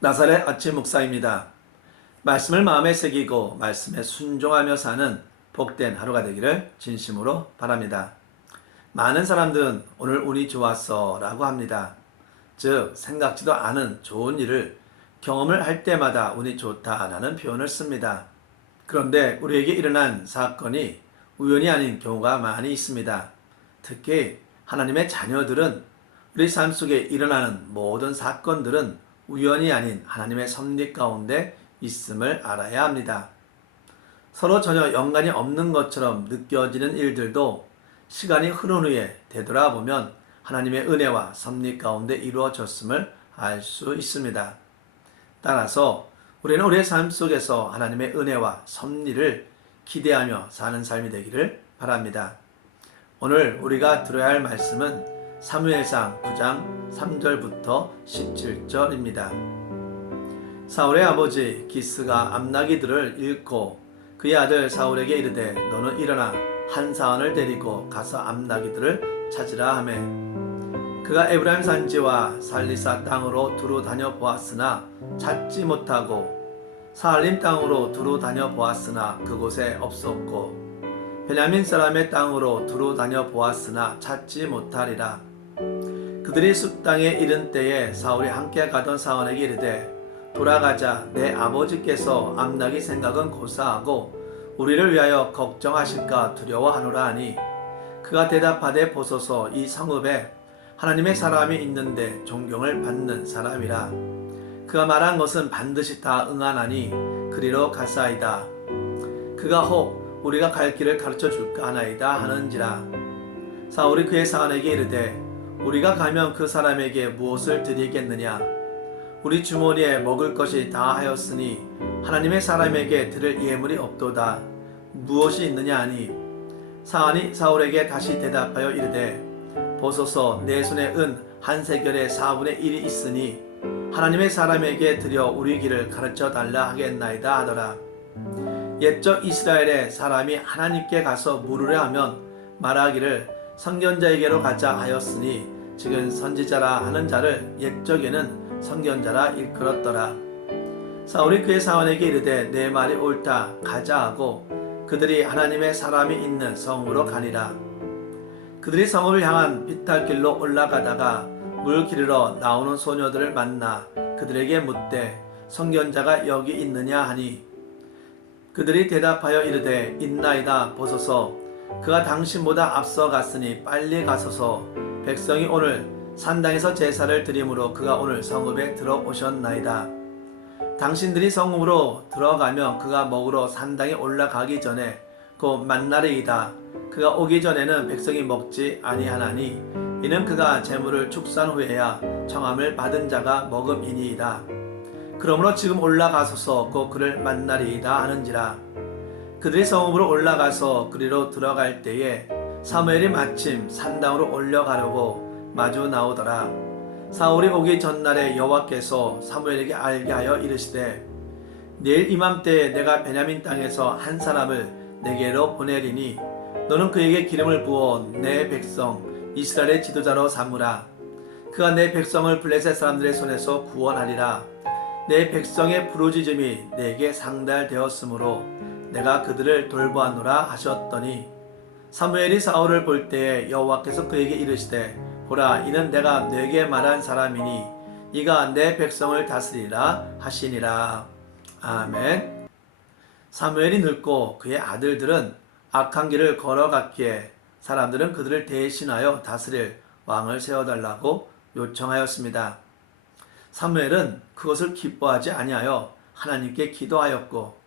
나사렛 아침 목사입니다. 말씀을 마음에 새기고 말씀에 순종하며 사는 복된 하루가 되기를 진심으로 바랍니다. 많은 사람들은 오늘 운이 좋았어 라고 합니다. 즉 생각지도 않은 좋은 일을 경험을 할 때마다 운이 좋다라는 표현을 씁니다. 그런데 우리에게 일어난 사건이 우연이 아닌 경우가 많이 있습니다. 특히 하나님의 자녀들은 우리 삶 속에 일어나는 모든 사건들은 우연이 아닌 하나님의 섭리 가운데 있음을 알아야 합니다. 서로 전혀 연관이 없는 것처럼 느껴지는 일들도 시간이 흐른 후에 되돌아보면 하나님의 은혜와 섭리 가운데 이루어졌음을 알 수 있습니다. 따라서 우리는 우리의 삶 속에서 하나님의 은혜와 섭리를 기대하며 사는 삶이 되기를 바랍니다. 오늘 우리가 들어야 할 말씀은 사무엘상 9장 3절부터 17절입니다. 사울의 아버지 기스가 암나기들을 잃고 그의 아들 사울에게 이르되 너는 일어나 한 사원을 데리고 가서 암나기들을 찾으라 하매 그가 에브라임 산지와 살리사 땅으로 두루 다녀 보았으나 찾지 못하고 사알림 땅으로 두루 다녀 보았으나 그곳에 없었고 베냐민 사람의 땅으로 두루 다녀 보았으나 찾지 못하리라. 그들이 숲 땅에 이른 때에 사울이 함께 가던 사원에게 이르되 돌아가자. 내 아버지께서 암나기 생각은 고사하고 우리를 위하여 걱정하실까 두려워하노라 하니 그가 대답하되 보소서 이 성읍에 하나님의 사람이 있는데 존경을 받는 사람이라. 그가 말한 것은 반드시 다 응하나니 그리로 가사이다. 그가 혹 우리가 갈 길을 가르쳐 줄까 하나이다 하는지라. 사울이 그의 사원에게 이르되 우리가 가면 그 사람에게 무엇을 드리겠느냐. 우리 주머니에 먹을 것이 다 하였으니 하나님의 사람에게 드릴 예물이 없도다. 무엇이 있느냐 하니 사원이 사울에게 다시 대답하여 이르되 보소서 내 손에 은 한 세겔의 4분의 1이 있으니 하나님의 사람에게 드려 우리 길을 가르쳐 달라 하겠나이다 하더라. 옛적 이스라엘의 사람이 하나님께 가서 물으려 하면 말하기를 선견자에게로 가자 하였으니 지금 선지자라 하는 자를 옛적에는 선견자라 일컬었더라. 사울이 그의 사원에게 이르되 내 말이 옳다 가자 하고 그들이 하나님의 사람이 있는 성으로 가니라. 그들이 성읍을 향한 비탈길로 올라가다가 물 기르러 나오는 소녀들을 만나 그들에게 묻되 선견자가 여기 있느냐 하니 그들이 대답하여 이르되 있나이다. 보소서 그가 당신보다 앞서 갔으니 빨리 가소서. 백성이 오늘 산당에서 제사를 드림으로 그가 오늘 성읍에 들어오셨나이다. 당신들이 성읍으로 들어가면 그가 먹으러 산당에 올라가기 전에 곧 만나리이다. 그가 오기 전에는 백성이 먹지 아니하나니 이는 그가 재물을 축산 후에야 청함을 받은 자가 먹음이니이다. 그러므로 지금 올라가소서 곧 그를 만나리이다 하는지라. 그들이 성읍으로 올라가서 그리로 들어갈 때에 사무엘이 마침 산당으로 올려가려고 마주 나오더라. 사울이 오기 전날에 여호와께서 사무엘에게 알게 하여 이르시되 내일 이맘때에 내가 베냐민 땅에서 한 사람을 내게로 보내리니 너는 그에게 기름을 부어 내 백성 이스라엘의 지도자로 삼으라. 그가 내 백성을 블레셋 사람들의 손에서 구원하리라. 내 백성의 부르짖음이 내게 상달되었으므로 내가 그들을 돌보았노라 하셨더니 사무엘이 사울을 볼 때에 여호와께서 그에게 이르시되 보라 이는 내가 내게 말한 사람이니 이가 내 백성을 다스리라 하시니라. 아멘. 사무엘이 늙고 그의 아들들은 악한 길을 걸어갔기에 사람들은 그들을 대신하여 다스릴 왕을 세워달라고 요청하였습니다. 사무엘은 그것을 기뻐하지 아니하여 하나님께 기도하였고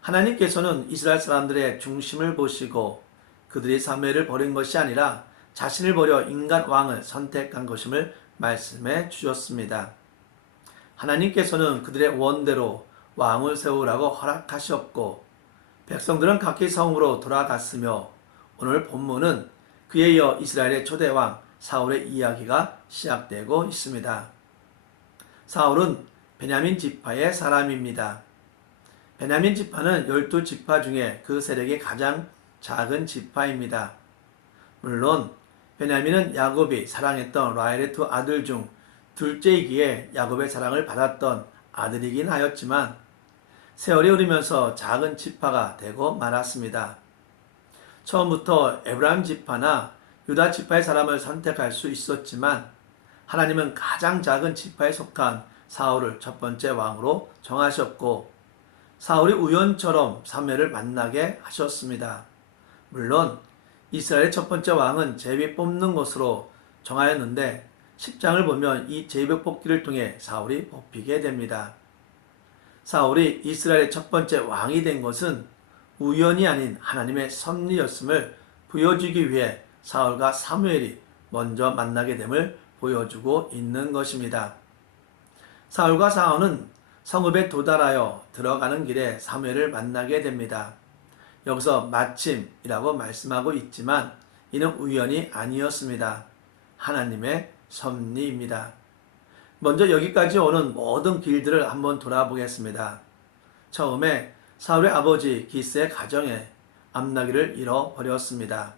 하나님께서는 이스라엘 사람들의 중심을 보시고 그들이 사무엘을 버린 것이 아니라 자신을 버려 인간 왕을 선택한 것임을 말씀해 주셨습니다. 하나님께서는 그들의 원대로 왕을 세우라고 허락하셨고 백성들은 각기 성으로 돌아갔으며 오늘 본문은 그에 이어 이스라엘의 초대왕 사울의 이야기가 시작되고 있습니다. 사울은 베냐민 지파의 사람입니다. 베냐민 지파는 12지파 중에 그 세력이 가장 작은 지파입니다. 물론 베냐민은 야곱이 사랑했던 라헬의 두 아들 중 둘째이기에 야곱의 사랑을 받았던 아들이긴 하였지만 세월이 흐르면서 작은 지파가 되고 말았습니다. 처음부터 에브라임 지파나 유다 지파의 사람을 선택할 수 있었지만 하나님은 가장 작은 지파에 속한 사울을 첫 번째 왕으로 정하셨고 사울이 우연처럼 사무엘을 만나게 하셨습니다. 물론 이스라엘의 첫 번째 왕은 제비 뽑는 것으로 정하였는데 10장을 보면 이 제비 뽑기를 통해 사울이 뽑히게 됩니다. 사울이 이스라엘의 첫 번째 왕이 된 것은 우연이 아닌 하나님의 섭리였음을 보여주기 위해 사울과 사무엘이 먼저 만나게 됨을 보여주고 있는 것입니다. 사울과 사울은 성읍에 도달하여 들어가는 길에 사무엘을 만나게 됩니다. 여기서 마침이라고 말씀하고 있지만 이는 우연이 아니었습니다. 하나님의 섭리입니다. 먼저 여기까지 오는 모든 길들을 한번 돌아보겠습니다. 처음에 사울의 아버지 기스의 가정에 암나기를 잃어버렸습니다.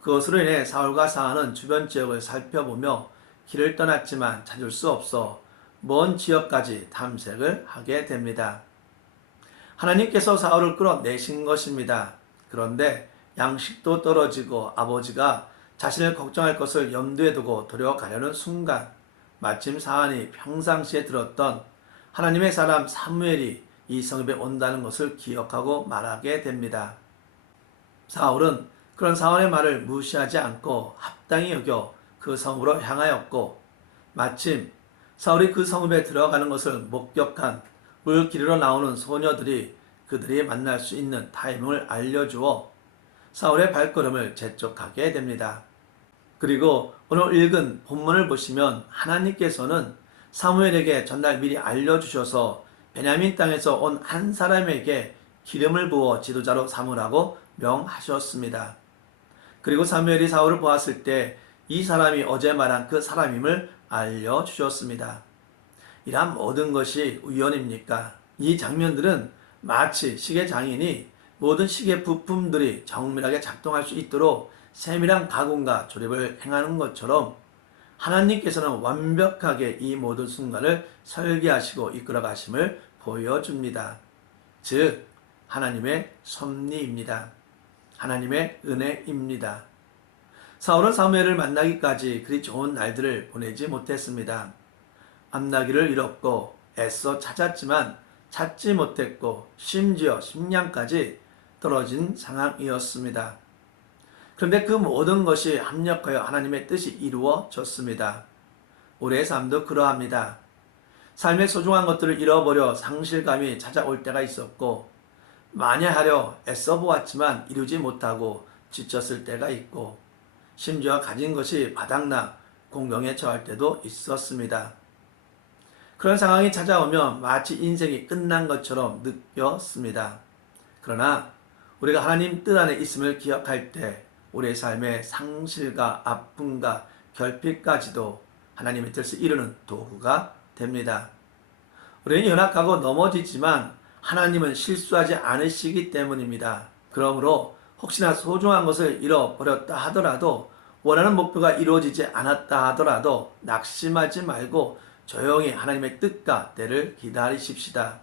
그것으로 인해 사울과 사울은 주변 지역을 살펴보며 길을 떠났지만 찾을 수 없어 먼 지역까지 탐색을 하게 됩니다. 하나님께서 사울을 끌어내신 것입니다. 그런데 양식도 떨어지고 아버지가 자신을 걱정할 것을 염두에 두고 데려가려는 순간 마침 사안이 평상시에 들었던 하나님의 사람 사무엘이 이 성읍에 온다는 것을 기억하고 말하게 됩니다. 사울은 그런 사울의 말을 무시하지 않고 합당히 여겨 그 성읍으로 향하였고 마침 사울이 그 성읍에 들어가는 것을 목격한 물 기르러 나오는 소녀들이 그들이 만날 수 있는 타이밍을 알려주어 사울의 발걸음을 재촉하게 됩니다. 그리고 오늘 읽은 본문을 보시면 하나님께서는 사무엘에게 전날 미리 알려주셔서 베냐민 땅에서 온 한 사람에게 기름을 부어 지도자로 삼으라고 명하셨습니다. 그리고 사무엘이 사울을 보았을 때 이 사람이 어제 말한 그 사람임을 알려주셨습니다. 이러한 모든 것이 우연입니까? 이 장면들은 마치 시계 장인이 모든 시계 부품들이 정밀하게 작동할 수 있도록 세밀한 가공과 조립을 행하는 것처럼 하나님께서는 완벽하게 이 모든 순간을 설계하시고 이끌어 가심을 보여줍니다. 즉 하나님의 섭리입니다. 하나님의 은혜입니다. 사울은 사무엘을 만나기까지 그리 좋은 날들을 보내지 못했습니다. 암나기를 잃었고 애써 찾았지만 찾지 못했고 심지어 식량까지 떨어진 상황이었습니다. 그런데 그 모든 것이 합력하여 하나님의 뜻이 이루어졌습니다. 우리의 삶도 그러합니다. 삶의 소중한 것들을 잃어버려 상실감이 찾아올 때가 있었고 만회하려 애써 보았지만 이루지 못하고 지쳤을 때가 있고 심지어 가진 것이 바닥나 공경에 처할 때도 있었습니다. 그런 상황이 찾아오면 마치 인생이 끝난 것처럼 느꼈습니다. 그러나 우리가 하나님 뜻 안에 있음을 기억할 때 우리의 삶의 상실과 아픔과 결핍까지도 하나님의 뜻을 이루는 도구가 됩니다. 우리는 연약하고 넘어지지만 하나님은 실수하지 않으시기 때문입니다. 그러므로 혹시나 소중한 것을 잃어버렸다 하더라도 원하는 목표가 이루어지지 않았다 하더라도 낙심하지 말고 조용히 하나님의 뜻과 때를 기다리십시다.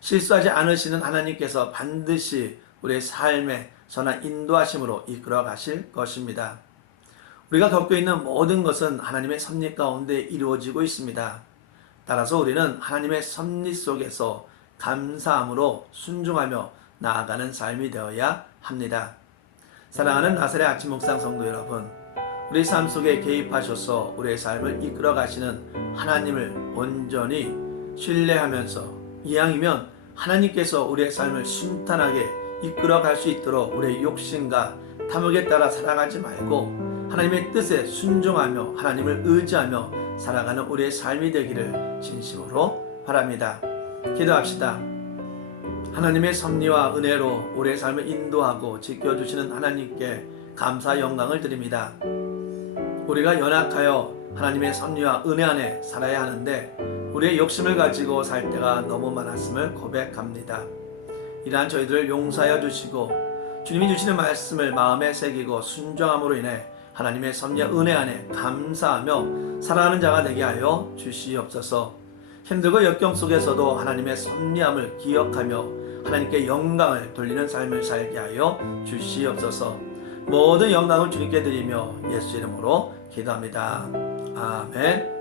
실수하지 않으시는 하나님께서 반드시 우리의 삶의 선한 인도하심으로 이끌어 가실 것입니다. 우리가 겪고 있는 모든 것은 하나님의 섭리 가운데 이루어지고 있습니다. 따라서 우리는 하나님의 섭리 속에서 감사함으로 순종하며 나아가는 삶이 되어야 합니다. 사랑하는 나사렛 아침 묵상 성도 여러분, 우리 삶 속에 개입하셔서 우리의 삶을 이끌어 가시는 하나님을 온전히 신뢰하면서 이왕이면 하나님께서 우리의 삶을 순탄하게 이끌어 갈 수 있도록 우리의 욕심과 탐욕에 따라 살아가지 말고 하나님의 뜻에 순종하며 하나님을 의지하며 살아가는 우리의 삶이 되기를 진심으로 바랍니다. 기도합시다. 하나님의 섭리와 은혜로 우리의 삶을 인도하고 지켜주시는 하나님께 감사 영광을 드립니다. 우리가 연약하여 하나님의 섭리와 은혜 안에 살아야 하는데 우리의 욕심을 가지고 살 때가 너무 많았음을 고백합니다. 이러한 저희들을 용서하여 주시고 주님이 주시는 말씀을 마음에 새기고 순종함으로 인해 하나님의 섭리와 은혜 안에 감사하며 살아가는 자가 되게 하여 주시옵소서. 힘들고 역경 속에서도 하나님의 섭리함을 기억하며 하나님께 영광을 돌리는 삶을 살게 하여 주시옵소서. 모든 영광을 주님께 드리며 예수 이름으로 기도합니다. 아멘.